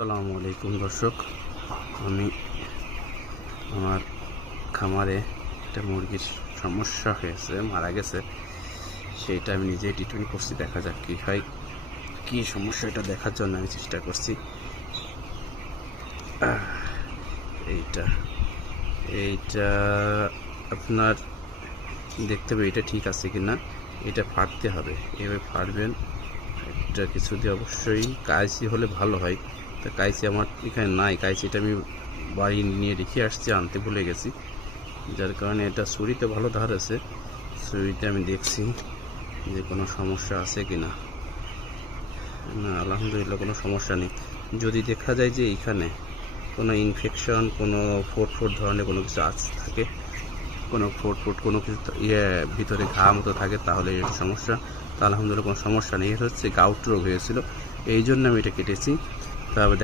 আসসালামু আলাইকুম দর্শক, আমি আমার খামারে একটা মুরগির সমস্যা হয়েছে, মারা গেছে। সেইটা আমি নিজেই ট্রিটমেন্ট করছি। দেখা যাক কী হয়, কী সমস্যা এটা দেখার জন্য আমি চেষ্টা করছি। এইটা এইটা আপনার দেখতে হবে এটা ঠিক আছে কি না। এটা ফাটতে হবে, এভাবে ফাটবেন। এটা কিছু দিয়ে অবশ্যই কাইচি হলে ভালো হয়। তা কাইচি আমার এখানে নাই, কাইচিটা আমি বাড়ি নিয়ে রেখে আসছি, আনতে ভুলে গেছি। যার কারণে এটা ছুরিতে ভালো ধার আছে, ছুরিতে আমি দেখছি যে কোনো সমস্যা আছে কি না। না, আলহামদুলিল্লাহ কোনো সমস্যা নেই। যদি দেখা যায় যে এখানে কোনো ইনফেকশন, কোনো ফোট ধরনের কোনো কিছু থাকে, কোনো ফোট কোনো কিছু ভিতরে ঘা মতো থাকে, তাহলে এটা সমস্যা। তা আলহামদুলিল্লাহ কোনো সমস্যা নেই। এটা হচ্ছে গাউট রোগ হয়েছিল, এই জন্য আমি এটা কেটেছি। তবে